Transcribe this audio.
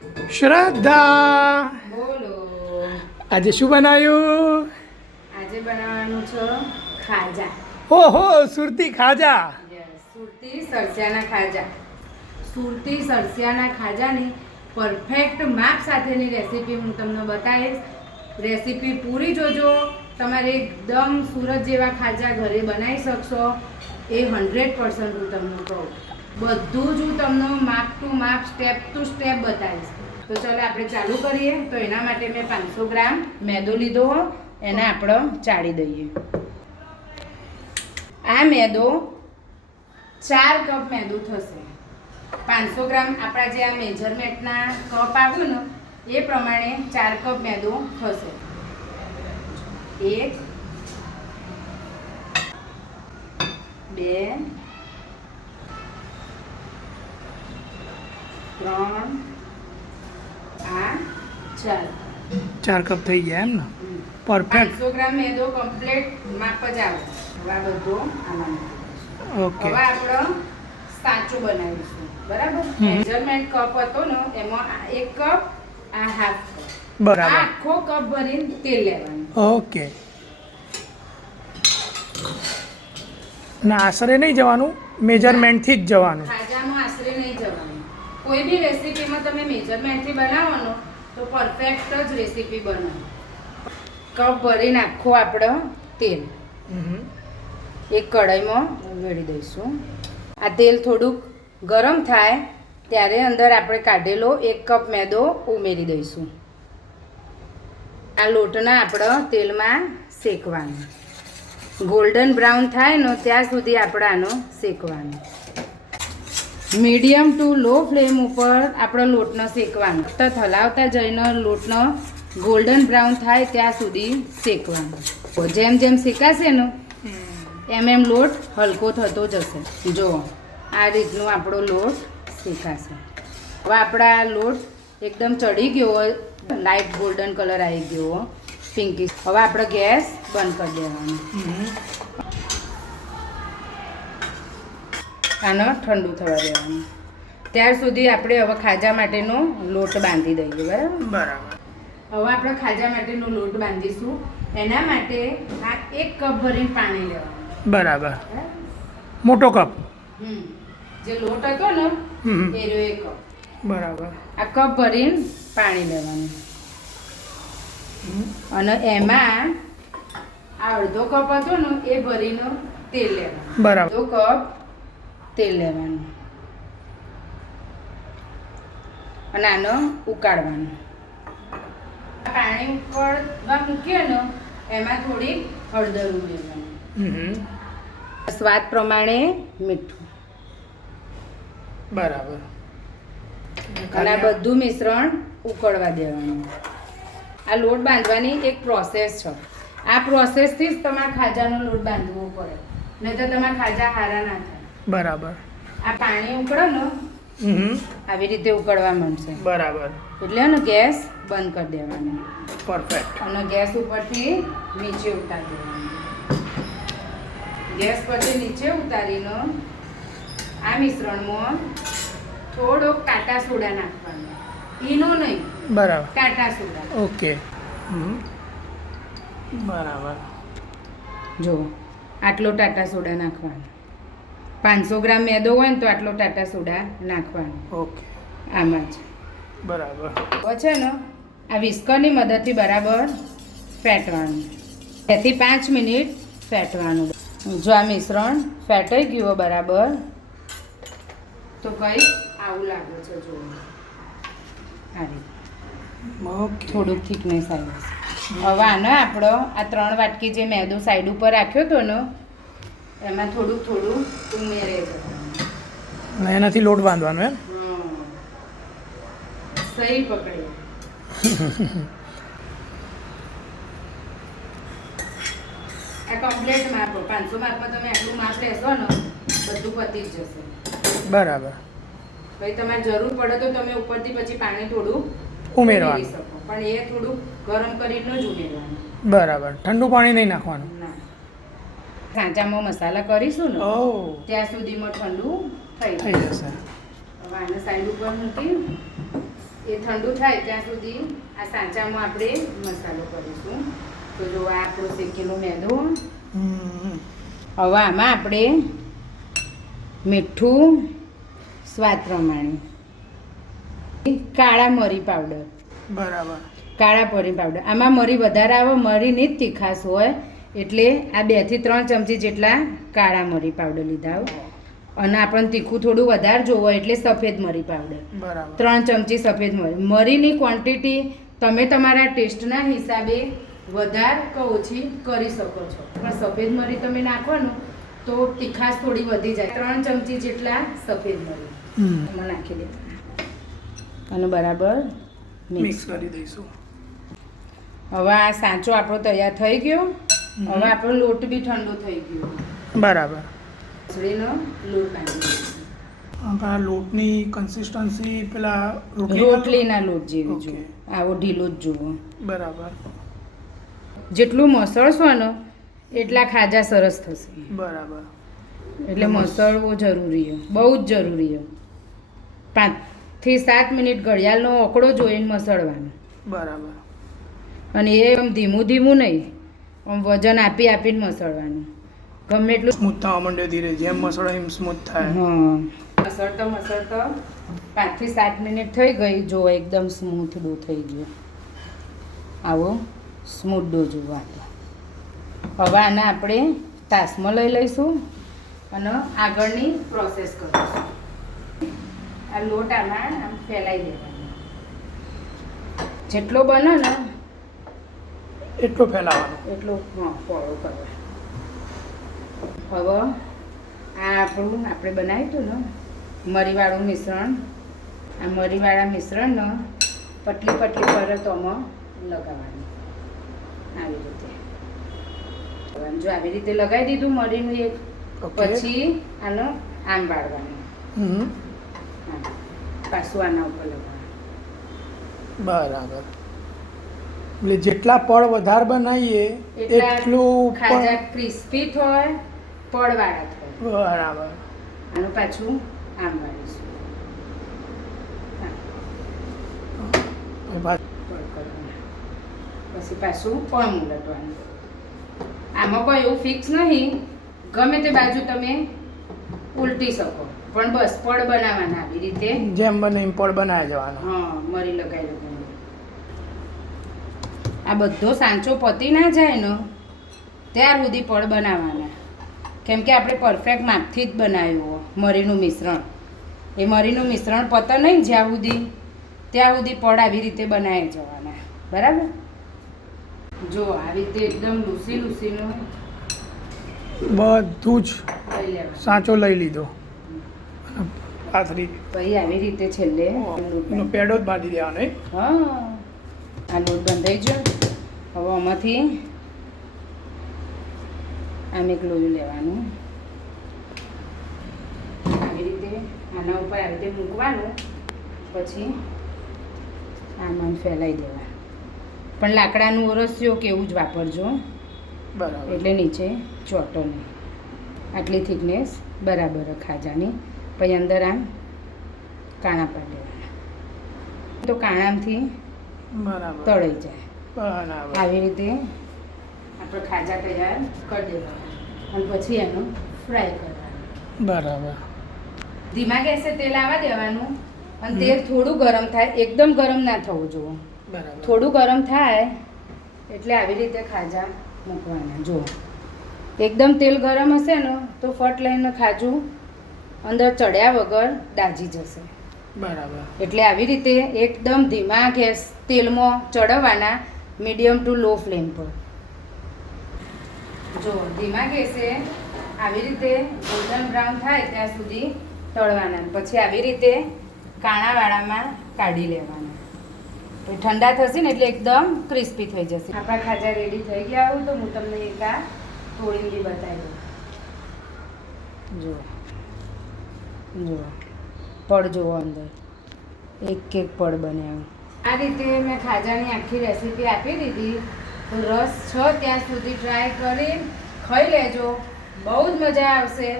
શ્રદ્ધા, બોલો. આજે શું બનાવ્યું? આજે બનાવવાનું છે ખાજા. ઓહો, સુરતી ખાજા. સુરતી સરસિયાના ખાજા. સુરતી સરસિયાના ખાજાની પરફેક્ટ માપ સાથેની રેસીપી હું તમને બતાવીશ. રેસીપી પૂરી જોજો. તમારે એકદમ સુરત જેવા ખાજા ઘરે બનાવી શકશો. એ 100% હું તમને કહું. બધું જ હું તમને માપ ટુ માપ, સ્ટેપ ટુ સ્ટેપ બતાવીશ. તો ચાલો આપણે ચાલુ કરીએ. તો એના માટે મેં 500 ગ્રામ મેદો લીધો, એને આપણે ચાળી દઈએ. આ મેદો 4 કપ મેદો થશે. 500 ગ્રામ આપણા જે આ મેજરમેન્ટના કપ આવ્યું ને એ પ્રમાણે 4 કપ મેદો થશે. 1 2 3 આ 4 4 કપ થઈ ગયા એમ ને? પરફેક્ટ. 500 ગ્રામ મેદો કમ્પ્લીટ માપ જ આવે. હવે આ બધું આમાં ઓકે. હવે આપણે સાચું બનાવીશું. બરાબર? મેજરમેન્ટ કપ હતો ને એમાં આ 1 કપ, આ હાફ કપ, બરાબર. આખો કપ ભરીને તેલ લેવાનું. ઓકે. ના, આશરે નહીં જવાનું, મેજરમેન્ટથી જ જવાનું. ખાજામાં આશરે નહીં જવાનું. કોઈ બી રેસીપીમાં તમે મેજરમેન્ટથી બનાવવાનો તો પરફેક્ટ જ રેસીપી બને. કપ ભરીને આખો આપણો તેલ એક કઢાઈમાં વેડી દઈશું. આ તેલ થોડુંક ગરમ થાય ત્યારે અંદર આપણે કાઢેલો 1 કપ મેદો ઉમેરી દઈશું. આ લોટને આપણે તેલમાં શેકવાનો. ગોલ્ડન બ્રાઉન થાય ને ત્યાં સુધી આપણે આનો શેકવાનો. મીડિયમ ટુ લો ફ્લેમ ઉપર આપણો લોટનો શેકવાનો. સતત હલાવતા જઈને લોટનો ગોલ્ડન બ્રાઉન થાય ત્યાં સુધી શેકવાનો. જેમ જેમ શેકાશે ને એમ એમ લોટ હલકો થતો જશે. જો આ રીતનું આપણો લોટ શેકાશે. હવે આપણા લોટ એકદમ ચડી ગયો હોય, લાઇટ ગોલ્ડન કલર આવી ગયો હોય, પિંકીશ. હવે આપણે ગેસ બંધ કરી દેવાનો. આનો ઠંડુ થવા દેવાનું. ત્યાર સુધી આપણે હવે ખાજા માટેનો લોટ બાંધી દઈએ. બરાબર? બરાબર. હવે આપણે ખાજા માટેનો લોટ બાંધીશું. એના માટે આ 1 કપ ભરીને પાણી લેવાનું. બરાબર. મોટો કપ. જે લોટ હતો ને એ રહ્યો 1 કપ. બરાબર. આ કપ ભરીને પાણી લેવાનું. અને એમાં આ અડધો કપ હતો ને એ ભરીને તેલ લેવાનું. બરાબર. અડધો કપ તેલ લેવાનું અને આનો ઉકાળવાનું. પાણી ઉકળવા મૂકીએ ને એમાં થોડી હળદર ઉમેરવાની. સ્વાદ પ્રમાણે મીઠું. બરાબર. અને આ બધું મિશ્રણ ઉકળવા દેવાનું. આ લોટ બાંધવાની એક પ્રોસેસ છે. આ પ્રોસેસથી જ તમારે ખાજાનો લોટ બાંધવો પડે, નહીં તો તમારા ખાજા હારા ના થાય. બરાબર. આ પાણી ઉકળે ને આવી રીતે ઉકળવા માંડશે. બરાબર. એટલે ને ગેસ બંધ કરી દેવાનો. પરફેક્ટ. અને ગેસ ઉપરથી નીચે ઉતારી દેવાનો. ગેસ પરથી નીચે ઉતારીને આ મિશ્રણમાં થોડોક કાટા સોડા નાખવાનો. ઈનો નહીં, બરાબર. કાટા સોડા. ઓકે. બરાબર. જો આટલો ટાટા સોડા નાખવાનો. 500 ગ્રામ મેદો હોય ને તો આટલો ટાટા સોડા નાખવાનો. ઓકે. આમાં જ બરાબર. છે ને આ વિસ્કરની મદદથી બરાબર ફેટવાનું. 2 થી 5 મિનિટ ફેટવાનું. જો આ મિશ્રણ ફેટાઈ ગયું બરાબર તો કંઈક આવું લાગે છે. જો આ રીતે ઓકે. થોડુંક થિકનેસ આવી છે. હવે આને આપણો આ 3 વાટકી જે મેદો સાઈડ ઉપર રાખ્યો હતો ને એમાં થોડુંક થોડું ઉમેરે છે. અને એનાથી લોટ બાંધવાનો એમ? સહી પકડે. આ કમ્પ્લીટ માપ. 500 માપમાં તમે આટલું માપ લેશો ને બધું પતી જ જશે. બરાબર. ભાઈ તમારે જરૂર પડે તો તમે ઉપરથી પછી પાણી થોડું ઉમેરવાનું. શકો, પણ એ થોડું ગરમ કરીને જ ઉમેરવાનું. બરાબર. ઠંડુ પાણી નહીં નાખવાનું. ના, સાંચામાં મસાલા કરીશું ને ઓહ, ત્યાં સુધીમાં ઠંડુ થઈ થઈ જશે. હવે આને સાઈડ ઉપર મૂકી એ ઠંડુ થાય ત્યાં સુધી આ સાંચામાં આપણે મસાલો કરીશું. તો જો આ આપણો શેકેલો મેદો. હવે આમાં આપણે મીઠું સ્વાદ પ્રમાણે, કાળા મરી પાવડર, બરાબર, કાળા મરી પાવડર. આમાં મરી વધારે આવે, મરીની જ તીખાશ હોય એટલે આ 2 થી 3 ચમચી જેટલા કાળા મરી પાવડર લીધા. અને આપણને તીખું થોડું વધારે જોવો એટલે સફેદ મરી પાવડર, બરાબર, 3 ચમચી સફેદ મરી. મરીની ક્વોન્ટિટી તમે તમારા ટેસ્ટના હિસાબે વધારે કે ઓછી કરી શકો છો, પણ સફેદ મરી તમે નાખવાનું તો તીખાશ થોડી વધી જાય. 3 ચમચી જેટલા સફેદ મરી એમાં નાખી દેવાના અને બરાબર મિક્સ કરી દઈશું. હવે આ સાંચો આપણો તૈયાર થઈ ગયો. હવે આપણો લોટ બી ઠંડો થઈ ગયો. બરાબર. ખીચડીનો લોટ બાંધી દઈશું. આપણા લોટની કન્સિસ્ટન્સી પેલા રોટલીના લોટ જેવી Okay. જુઓ, આવો ઢીલો જ જુઓ. બરાબર, જેટલું મસળશો ને એટલા ખાજા સરસ થશે. બરાબર. એટલે મસળવો જરૂરી છે, બહુ જ જરૂરી છે. 5 થી 7 મિનિટ ઘડિયાળનો ઓકળો જોઈને મસળવાનો. બરાબર. અને એ આમ ધીમું ધીમું નહીં, આમ વજન આપી આપીને મસળવાનું. ગમે એટલું સ્મૂથ થવા માંડે ધીરે, જેમ મસળો એમ સ્મૂથ થાય. હા, મસળતો મસળતો 5 થી 7 મિનિટ થઈ ગઈ. જો એકદમ સ્મૂથ ડો થઈ ગયો. આવો સ્મૂથ ડો જુઓ આપણો. હવે આને આપણે તાસમાં લઈ લઈશું અને આગળની પ્રોસેસ કરીશું. આ લોટ આમાં આમ ફેલાઈ દેવાનો. જેટલો બને ને એટલો ફેલાવાનો. એટલો પોળો કરવાનો. હવે આ આપણું આપણે બનાવ્યું હતું ને મરીવાળું મિશ્રણ, આ મરીવાળા મિશ્રણને પતલી પતલી પરતોમાં લગાવવાની. આવી રીતે જો આવી રીતે લગાવી દીધું મરીનું એક, પછી આનો આમ વાળવાનું. હા, પાછું આના ઉપર લગાવવાનું. બરાબર. એટલે જેટલા પડ વધારે બનાવીએ એટલું ખાજા ક્રિસ્પી થાય, પડવાળા થાય. બરાબર. આનું પાછું આમ વાળીશું. પછી પાછું પણ ઉલટવાનું. આમાં કોઈ એવું ફિક્સ નહીં, ગમે તે બાજુ તમે ઉલટી શકો, પણ બસ પડ બનાવવાના આવી રીતે. જેમ બને એમ પડ બનાવી જવાનો. હા, મરી લગાવી લગાવી. આ બધો સાંચો પતી ના જાય ને ત્યાર સુધી પડ બનાવવાના, કેમ કે આપણે પરફેક્ટ માપથી જ બનાવ્યું મરીનું મિશ્રણ. એ મરીનું મિશ્રણ પતે નહીં જ્યાં સુધી, ત્યાં સુધી પડ આવી રીતે બનાવી જવાના. બરાબર. જો આવી રીતે એકદમ લૂસી લૂસીનું બધું જ લઈ લેવાનું. સાચો લઈ લીધો. પાથરી પછી આવી રીતે છેલ્લે એનો પેડો જ બાંધી દેવાનો. હા, આ લોટ બંધાઈ ગયો. હવે આમાંથી આમ એક લોયું લેવાનું. આવી રીતે આના ઉપર આવી રીતે મૂકવાનું, પછી આમાં ફેલાઈ દેવાનું. પણ લાકડાનું ઓરસિયો કેવું જ વાપરજો, બરાબર. એટલે નીચે ચોટો નહીં. આટલી થિકનેસ બરાબર ખાજાની. પછી અંદર આમ કાણા પાડી દેવાના, તો કાણાથી બરાબર. તળાઈ જાય. બરાબર. આવી રીતે આપણે ખાજા તૈયાર કરી દેવાના અને પછી એનું ફ્રાય કરવાનું. બરાબર. ધીમા ગેસે તેલ આવવા દેવાનું અને તેલ થોડું ગરમ થાય, એકદમ ગરમ ના થવું જોઈએ. બરાબર. થોડું ગરમ થાય એટલે આવી રીતે ખાજા મૂકવાના. જો એકદમ તેલ ગરમ હશે ને તો ફટ લઈને ખાજું અંદર ચડ્યા વગર દાજી જશે. બરાબર. એટલે આવી રીતે એકદમ ધીમા ગેસ તેલમાં ચડવવાના, મીડિયમ ટુ લો ફ્લેમ પર. જો ધીમા ગેસે આવી રીતે ગોલ્ડન બ્રાઉન થાય ત્યાં સુધી તળવાના. પછી આવી રીતે કાણાવાળામાં કાઢી લેવાના. તો ઠંડા થશે ને એટલે એકદમ ક્રિસ્પી થઈ જશે. આપણા ખાજા રેડી થઈ ગયા હોય તો હું તમને એક આ તોડીને બી બતાવી દઉં. જુઓ જુઓ પડ જુઓ, અંદર એક એક પડ બનાવ્યું. આ રીતે મેં ખાજાની આખી રેસીપી આપી દીધી. તો રસ છ ત્યાં સુધી ટ્રાય કરી ખાઈ લેજો, બહુ જ મજા આવશે.